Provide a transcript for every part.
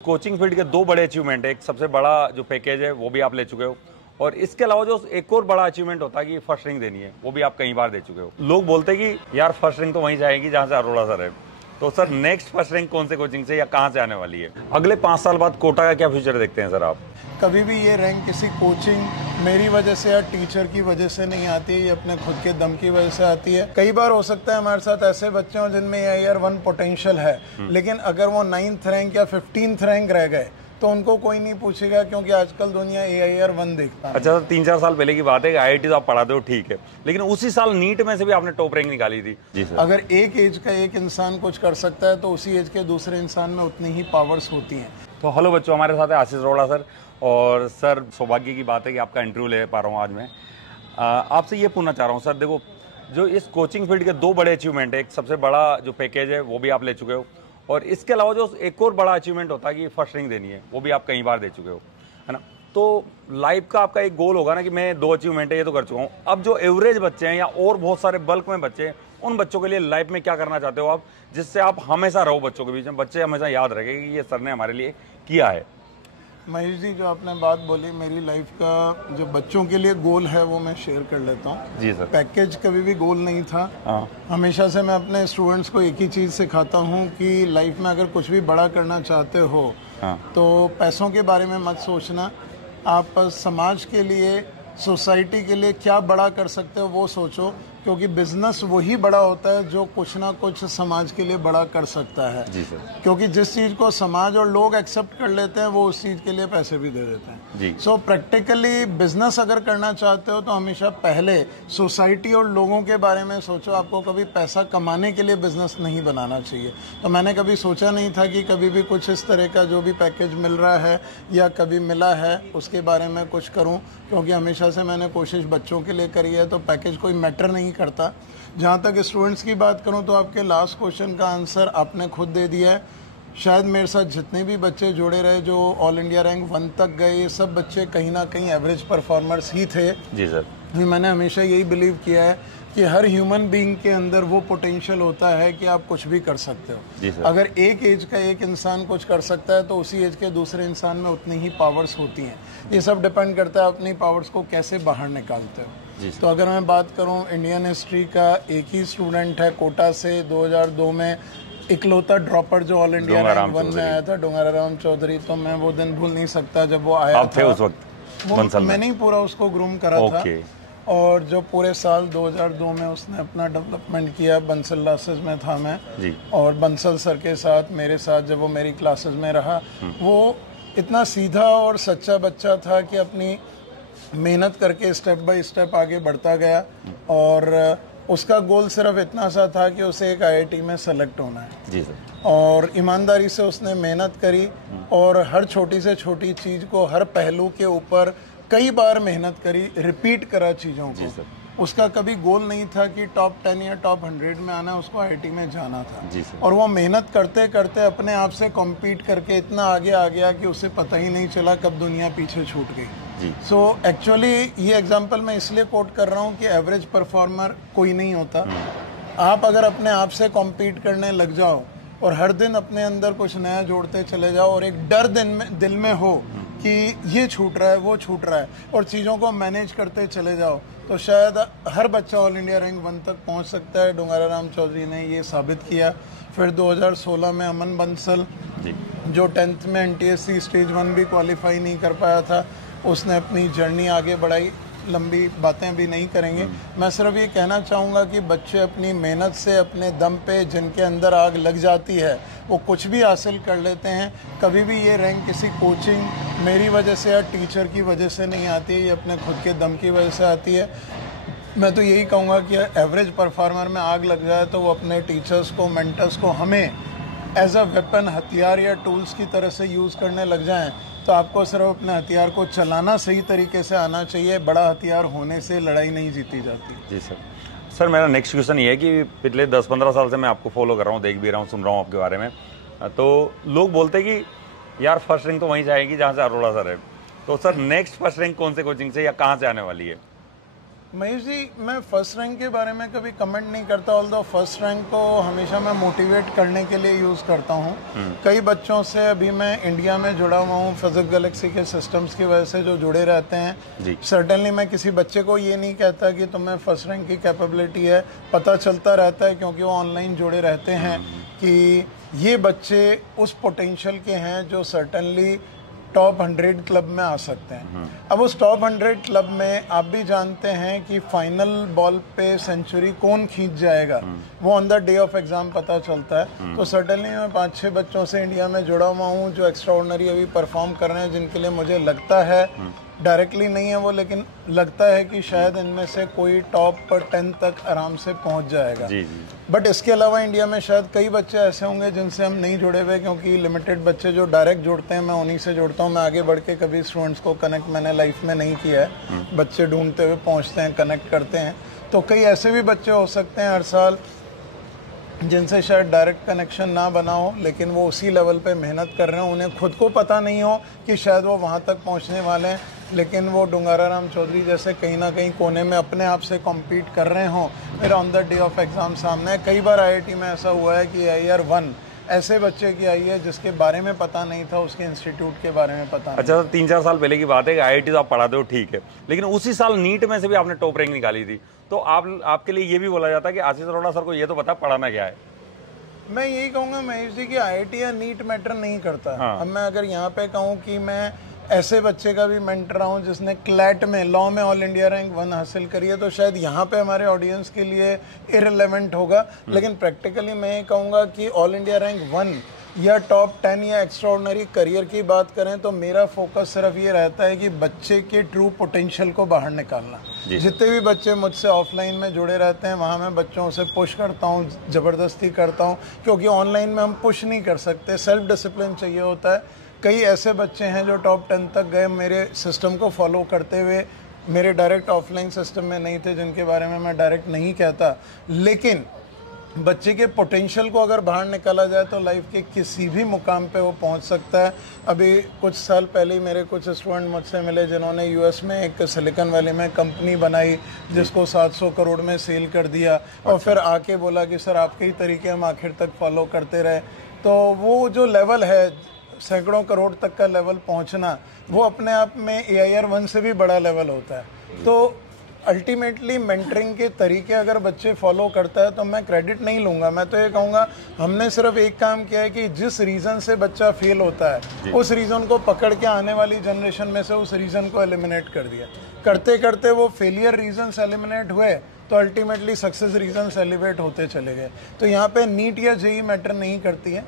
Coaching field के दो बड़े अचीवमेंट है। एक सबसे बड़ा जो पैकेज है वो भी आप ले चुके हो, और इसके अलावा जो एक और बड़ा अचीवमेंट होता है कि फर्स्ट रैंक देनी है, वो भी आप कई बार दे चुके हो। लोग बोलते हैं कि यार फर्स्ट रैंक तो वहीं जाएगी जहां से अरोड़ा सर है। तो सर नेक्स्ट फर्स्ट रैंक कौन से कोचिंग से या कहां से आने वाली है? अगले 5 साल बाद कोटा का क्या फ्यूचर देखते हैं सर आप? कभी भी ये रैंक किसी कोचिंग मेरी वजह से या टीचर की वजह से नहीं आती है, ये अपने खुद के दम की वजह से आती है। कई बार हो सकता है हमारे साथ ऐसे बच्चे हों जिनमें AIR-1 पोटेंशियल है, लेकिन अगर वो 9th रैंक या 15th रैंक रह गए तो उनको कोई नहीं पूछेगा, क्योंकि आजकल दुनिया AIR-1 देखता है। अच्छा, 3-4 साल पहले की बात है कि IIT तो आप पढ़ाते हो, ठीक है, लेकिन उसी साल नीट में से भी आपने टॉप रैंक निकाली थी। जी सर। अगर एक एज का एक इंसान कुछ कर सकता है तो उसी एज के दूसरे इंसान में उतनी ही पावर्स होती हैं। तो हेलो बच्चों, हमारे साथ है आशीष अरोड़ा सर। और सर सौभाग्य की बात है कि आपका इंटरव्यू ले पा रहा हूँ आज मैं। आपसे ये पूछना चाह रहा हूँ सर, देखो जो इस कोचिंग फील्ड के दो बड़े अचीवमेंट है। एक सबसे बड़ा जो पैकेज है वो भी आप ले चुके हो, और इसके अलावा जो एक और बड़ा अचीवमेंट होता है कि फर्स्ट रैंक देनी है, वो भी आप कई बार दे चुके हो, है ना। तो लाइफ का आपका एक गोल होगा ना कि मैं 2 अचीवमेंट है ये तो कर चुका हूँ। अब जो एवरेज बच्चे हैं या और बहुत सारे बल्क में बच्चे हैं, उन बच्चों के लिए लाइफ में क्या करना चाहते हो आप, जिससे आप हमेशा रहो बच्चों के बीच में, बच्चे हमेशा याद रखें कि ये सर ने हमारे लिए किया है? महेश जी, जो आपने बात बोली, मेरी लाइफ का जो बच्चों के लिए गोल है वो मैं शेयर कर लेता हूँ। जी सर। पैकेज कभी भी गोल नहीं था। हाँ। हमेशा से मैं अपने स्टूडेंट्स को एक ही चीज़ सिखाता हूँ कि लाइफ में अगर कुछ भी बड़ा करना चाहते हो, हाँ, तो पैसों के बारे में मत सोचना। आप समाज के लिए, सोसाइटी के लिए क्या बड़ा कर सकते हो वो सोचो, क्योंकि बिजनेस वही बड़ा होता है जो कुछ ना कुछ समाज के लिए बड़ा कर सकता है। जी सर। क्योंकि जिस चीज़ को समाज और लोग एक्सेप्ट कर लेते हैं वो उस चीज़ के लिए पैसे भी दे देते हैं। जी। सो प्रैक्टिकली बिजनेस अगर करना चाहते हो तो हमेशा पहले सोसाइटी और लोगों के बारे में सोचो। आपको कभी पैसा कमाने के लिए बिजनेस नहीं बनाना चाहिए। तो मैंने कभी सोचा नहीं था कि कभी भी कुछ इस तरह का जो भी पैकेज मिल रहा है या कभी मिला है उसके बारे में कुछ करूं, क्योंकि हमेशा से मैंने कोशिश बच्चों के लिए करी है। तो पैकेज कोई मैटर नहीं करता। जहाँ तक स्टूडेंट्स की बात करूँ तो आपके लास्ट क्वेश्चन का आंसर आपने खुद दे दिया है। शायद मेरे साथ जितने भी बच्चे जुड़े रहे जो ऑल इंडिया रैंक 1 तक गए, ये सब बच्चे कहीं ना कहीं एवरेज परफॉर्मर्स ही थे। जी सर। मैंने हमेशा यही बिलीव किया है कि हर ह्यूमन बीइंग के अंदर वो पोटेंशियल होता है कि आप कुछ भी कर सकते हो। जी सर। अगर एक एज का एक इंसान कुछ कर सकता है तो उसी एज के दूसरे इंसान में उतनी ही पावर्स होती हैं। ये सब डिपेंड करता है अपनी पावर्स को कैसे बाहर निकालते हो। तो अगर मैं बात करूं इंडियन हिस्ट्री का, एक ही स्टूडेंट है कोटा से 2002 में इकलौता ड्रॉपर जो ऑल इंडिया रैंक 1 में आया था, डोंगराराम चौधरी। तो मैं वो दिन भूल नहीं सकता जब वो आया आप थे उस वक्त? मैंने ही पूरा उसको ग्रूम करा था। और जो पूरे साल 2002 में उसने अपना डेवलपमेंट किया। बंसल क्लासेस में था मैं जी। और बंसल सर के साथ, मेरे साथ जब वो मेरी क्लासेस में रहा, वो इतना सीधा और सच्चा बच्चा था कि अपनी मेहनत करके स्टेप बाय स्टेप आगे बढ़ता गया। और उसका गोल सिर्फ इतना सा था कि उसे एक IIT में सेलेक्ट होना है। जी सर। और ईमानदारी से उसने मेहनत करी और हर छोटी से छोटी चीज़ को, हर पहलू के ऊपर कई बार मेहनत करी, रिपीट करा चीज़ों को। उसका कभी गोल नहीं था कि टॉप 10 या टॉप 100 में आना, उसको IIT में जाना था। जी सर। और वो मेहनत करते करते अपने आप से कॉम्पीट करके इतना आगे आ गया कि उसे पता ही नहीं चला कब दुनिया पीछे छूट गई। सो एक्चुअली ये एग्जाम्पल मैं इसलिए कोट कर रहा हूँ कि एवरेज परफॉर्मर कोई नहीं होता। आप अगर अपने आप से कॉम्पीट करने लग जाओ और हर दिन अपने अंदर कुछ नया जोड़ते चले जाओ और एक डर दिल में हो कि ये छूट रहा है, वो छूट रहा है, और चीज़ों को मैनेज करते चले जाओ, तो शायद हर बच्चा ऑल इंडिया रैंक 1 तक पहुंच सकता है। डोंगराराम चौधरी ने ये साबित किया। फिर 2016 में अमन बंसल जो 10th में NTSC स्टेज 1 भी क्वालिफाई नहीं कर पाया था, उसने अपनी जर्नी आगे बढ़ाई। लंबी बातें भी नहीं करेंगे। मैं सिर्फ ये कहना चाहूँगा कि बच्चे अपनी मेहनत से, अपने दम पे, जिनके अंदर आग लग जाती है, वो कुछ भी हासिल कर लेते हैं। कभी भी ये रैंक किसी कोचिंग मेरी वजह से या टीचर की वजह से नहीं आती है, ये अपने खुद के दम की वजह से आती है। मैं तो यही कहूँगा कि एवरेज परफॉर्मर में आग लग जाए तो वो अपने टीचर्स को, मेंटर्स को, हमें एज अ वेपन, हथियार या टूल्स की तरह से यूज़ करने लग जाएं, तो आपको सिर्फ अपने हथियार को चलाना सही तरीके से आना चाहिए। बड़ा हथियार होने से लड़ाई नहीं जीती जाती। जी सर। सर मेरा नेक्स्ट क्वेश्चन ये है कि पिछले 10-15 साल से मैं आपको फॉलो कर रहा हूँ, देख भी रहा हूँ, सुन रहा हूँ आपके बारे में। तो लोग बोलते हैं कि यार फर्स्ट रैंक तो वहीं जाएगी जहाँ से अरोड़ा सर है। तो सर नेक्स्ट फर्स्ट रैंक कौन से कोचिंग से या कहाँ से आने वाली है? महेश जी, मैं फर्स्ट रैंक के बारे में कभी कमेंट नहीं करता, ऑल्दो फर्स्ट रैंक को हमेशा मैं मोटिवेट करने के लिए यूज़ करता हूँ। कई बच्चों से अभी मैं इंडिया में जुड़ा हुआ हूँ, फिजिक्स गैलेक्सी के सिस्टम्स की वजह से जो जुड़े रहते हैं। सर्टेनली मैं किसी बच्चे को ये नहीं कहता कि तुम्हें फर्स्ट रैंक की कैपेबिलिटी है, पता चलता रहता है क्योंकि वो ऑनलाइन जुड़े रहते हैं कि ये बच्चे उस पोटेंशियल के हैं जो सर्टेनली टॉप 100 क्लब में आ सकते हैं। अब उस टॉप 100 क्लब में आप भी जानते हैं कि फाइनल बॉल पे सेंचुरी कौन खींच जाएगा वो on the day of exam पता चलता है। तो सर्टेनली मैं 5-6 बच्चों से इंडिया में जुड़ा हुआ हूँ जो एक्स्ट्राऑर्डिनरी अभी परफॉर्म कर रहे हैं, जिनके लिए मुझे लगता है, डायरेक्टली नहीं है वो, लेकिन लगता है कि शायद इनमें से कोई टॉप 10 तक आराम से पहुंच जाएगा। बट इसके अलावा इंडिया में शायद कई बच्चे ऐसे होंगे जिनसे हम नहीं जुड़े हुए, क्योंकि लिमिटेड बच्चे जो डायरेक्ट जुड़ते हैं मैं उन्हीं से जुड़ता हूं। मैं आगे बढ़ के कभी स्टूडेंट्स को कनेक्ट मैंने लाइफ में नहीं किया है। बच्चे ढूंढते हुए पहुंचते हैं, कनेक्ट करते हैं। तो कई ऐसे भी बच्चे हो सकते हैं हर साल जिनसे शायद डायरेक्ट कनेक्शन ना बना हो, लेकिन वो उसी लेवल पे मेहनत कर रहे हो, उन्हें खुद को पता नहीं हो कि शायद वो वहाँ तक पहुँचने वाले हैं, लेकिन वो डुंगारा राम चौधरी जैसे कहीं ना कहीं कोने में अपने आप से कॉम्पीट कर रहे हों, फिर on the day of exam सामने है। कई बार IIT में ऐसा हुआ है कि AIR 1 ऐसे बच्चे की आई है जिसके बारे में पता नहीं था, उसके इंस्टीट्यूट के बारे में पता नहीं। अच्छा, 3-4 साल पहले की बात है कि IIT तो आप पढ़ाते हो, ठीक है, लेकिन उसी साल नीट में से भी आपने टॉप रैंक निकाली थी। तो आपके लिए ये भी बोला जाता है कि आशीष अरोड़ा सर को ये तो पता पढ़ाना क्या है। मैं यही कहूँगा महेश जी कि IIT या नीट मैटर नहीं करता। अब मैं अगर यहाँ पे कहूँ कि मैं ऐसे बच्चे का भी मेंटर रहा हूँ जिसने क्लैट में, लॉ में ऑल इंडिया रैंक 1 हासिल करी है, तो शायद यहाँ पे हमारे ऑडियंस के लिए इररिलेवेंट होगा। लेकिन प्रैक्टिकली मैं ये कहूँगा कि ऑल इंडिया रैंक 1 या टॉप 10 या एक्स्ट्राऑर्डिनरी करियर की बात करें तो मेरा फोकस सिर्फ ये रहता है कि बच्चे के ट्रू पोटेंशियल को बाहर निकालना। जितने भी बच्चे मुझसे ऑफलाइन में जुड़े रहते हैं वहाँ मैं बच्चों से पुश करता हूँ, ज़बरदस्ती करता हूँ, क्योंकि ऑनलाइन में हम पुश नहीं कर सकते, सेल्फ डिसिप्लिन चाहिए होता है। कई ऐसे बच्चे हैं जो टॉप 10 तक गए मेरे सिस्टम को फॉलो करते हुए, मेरे डायरेक्ट ऑफलाइन सिस्टम में नहीं थे, जिनके बारे में मैं डायरेक्ट नहीं कहता, लेकिन बच्चे के पोटेंशियल को अगर बाहर निकाला जाए तो लाइफ के किसी भी मुकाम पे वो पहुंच सकता है। अभी कुछ साल पहले ही मेरे कुछ स्टूडेंट मुझसे मिले जिन्होंने US में एक सिलिकॉन वैली में कंपनी बनाई जिसको 700 करोड़ में सेल कर दिया, और फिर आके बोला कि सर आपके ही तरीके हम आखिर तक फॉलो करते रहे। तो वो जो लेवल है, सैकड़ों करोड़ तक का लेवल पहुंचना, वो अपने आप में AIR 1 से भी बड़ा लेवल होता है। तो अल्टीमेटली मेंटरिंग के तरीके अगर बच्चे फॉलो करता है तो मैं क्रेडिट नहीं लूँगा। मैं तो ये कहूँगा हमने सिर्फ एक काम किया है कि जिस रीज़न से बच्चा फेल होता है उस रीज़न को पकड़ के आने वाली जनरेशन में से उस रीज़न को एलिमिनेट कर दिया। करते करते वो फेलियर रीजन्स एलिमिनेट हुए तो अल्टीमेटली सक्सेस रीजन्स एलिवेट होते चले गए। तो यहाँ पे नीट या JEE मैटर नहीं करती है।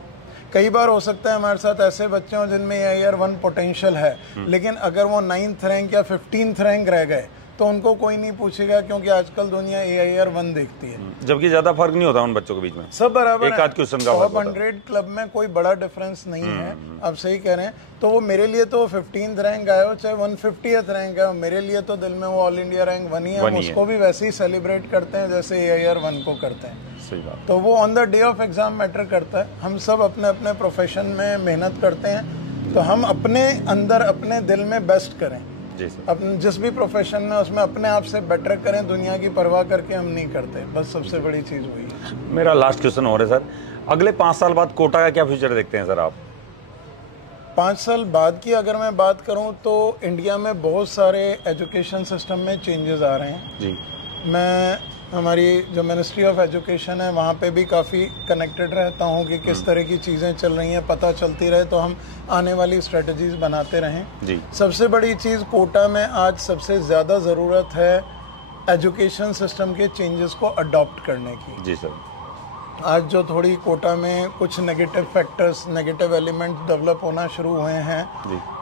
कई बार हो सकता है हमारे साथ ऐसे बच्चे हों जिनमें AIR 1 पोटेंशियल है, लेकिन अगर वो 9th रैंक या 15th रैंक रह गए तो उनको कोई नहीं पूछेगा, क्योंकि आजकल दुनिया AIR 1 देखती है। जबकि ज्यादा फर्क नहीं होता उन बच्चों के बीच में, सब बराबर एक आध क्वेश्चन का टॉप 100 क्लब में कोई बड़ा डिफरेंस नहीं है। आप सही कह रहे हैं। तो वो मेरे लिए तो 15th रैंक आया हो चाहे 150th रैंक आया हो, मेरे लिए तो दिल में वो ऑल इंडिया रैंक 1 ही है। हम उसको भी वैसे ही सेलिब्रेट करते हैं जैसे AIR 1 को करते हैं। सही बात। तो वो on the day of exam matter करता है। हम सब अपने अपने प्रोफेशन में मेहनत करते हैं, तो हम अपने अंदर अपने दिल में बेस्ट करें। अपने जिस भी प्रोफेशन में उसमें अपने आप से बेटर करें, दुनिया की परवाह करके हम नहीं करते। बस सबसे बड़ी चीज़ वही है। मेरा लास्ट क्वेश्चन और है सर, अगले 5 साल बाद कोटा का क्या फ्यूचर देखते हैं सर आप? 5 साल बाद की अगर मैं बात करूं तो इंडिया में बहुत सारे एजुकेशन सिस्टम में चेंजेस आ रहे हैं जी। मैं हमारी जो मिनिस्ट्री ऑफ एजुकेशन है वहाँ पे भी काफ़ी कनेक्टेड रहता हूँ कि किस तरह की चीज़ें चल रही हैं, पता चलती रहे तो हम आने वाली स्ट्रेटजीज बनाते रहें जी। सबसे बड़ी चीज़ कोटा में आज सबसे ज़्यादा ज़रूरत है एजुकेशन सिस्टम के चेंजेस को अडॉप्ट करने की। जी सर। आज जो थोड़ी कोटा में कुछ negative factors, negative elements develop होना शुरू हुए हैं,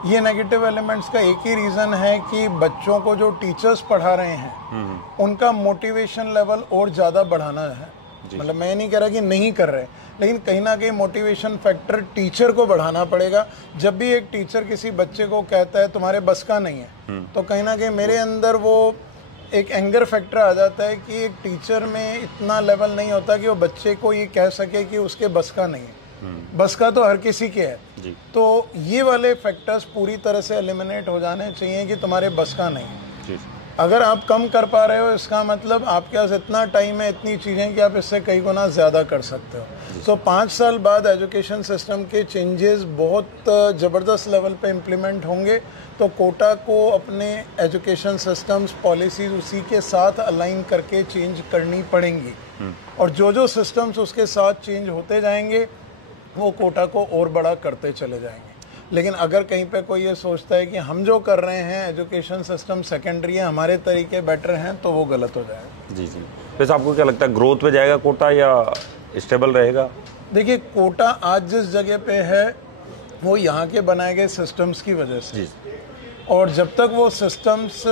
ये नेगेटिव एलिमेंट्स का एक ही रीज़न है कि बच्चों को जो टीचर्स पढ़ा रहे हैं उनका मोटिवेशन लेवल और ज़्यादा बढ़ाना है। मतलब मैं नहीं कह रहा कि नहीं कर रहे, लेकिन कहीं ना कहीं मोटिवेशन फैक्टर टीचर को बढ़ाना पड़ेगा। जब भी एक टीचर किसी बच्चे को कहता है तुम्हारे बस का नहीं है, तो कहीं ना कहीं मेरे अंदर वो एक एंगर फैक्टर आ जाता है कि एक टीचर में इतना लेवल नहीं होता कि वो बच्चे को ये कह सके कि उसके बस का नहीं है। बस का तो हर किसी के है जी। तो ये वाले फैक्टर्स पूरी तरह से एलिमिनेट हो जाने चाहिए कि तुम्हारे बस का नहीं है। अगर आप कम कर पा रहे हो, इसका मतलब आपके पास इतना टाइम है, इतनी चीज़ें कि आप इससे कई गुना ज़्यादा कर सकते हो। तो 5 साल बाद एजुकेशन सिस्टम के चेंजेस बहुत ज़बरदस्त लेवल पे इम्प्लीमेंट होंगे। तो कोटा को अपने एजुकेशन सिस्टम्स, पॉलिसीज़ उसी के साथ अलाइन करके चेंज करनी पड़ेंगी। और जो जो सिस्टम्स उसके साथ चेंज होते जाएंगे वो कोटा को और बड़ा करते चले जाएंगे। लेकिन अगर कहीं पे कोई ये सोचता है कि हम जो कर रहे हैं एजुकेशन सिस्टम सेकेंडरी है, हमारे तरीके बेटर हैं, तो वो गलत हो जाएगा। जी जी। वैसे आपको क्या लगता है, ग्रोथ पे जाएगा कोटा या स्टेबल रहेगा? देखिए, कोटा आज जिस जगह पे है वो यहाँ के बनाए गए सिस्टम्स की वजह से, और जब तक वो सिस्टम्स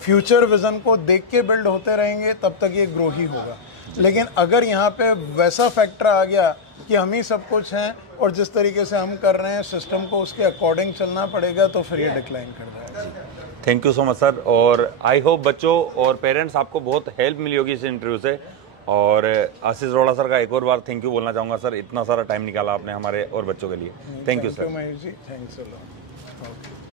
फ्यूचर विजन को देख के बिल्ड होते रहेंगे तब तक ये ग्रो ही होगा। लेकिन अगर यहाँ पे वैसा फैक्टर आ गया कि हम ही सब कुछ हैं और जिस तरीके से हम कर रहे हैं सिस्टम को उसके अकॉर्डिंग चलना पड़ेगा, तो फिर ये डिक्लाइन कर जाएगा। Thank you so much sir. और आई होप बच्चों और पेरेंट्स आपको बहुत हेल्प मिली होगी इस इंटरव्यू से। और आशीष अरोड़ा सर का एक और बार थैंक यू बोलना चाहूँगा सर, इतना सारा टाइम निकाला आपने हमारे और बच्चों के लिए। Thank you sir. Mahesh ji, thanks a lot.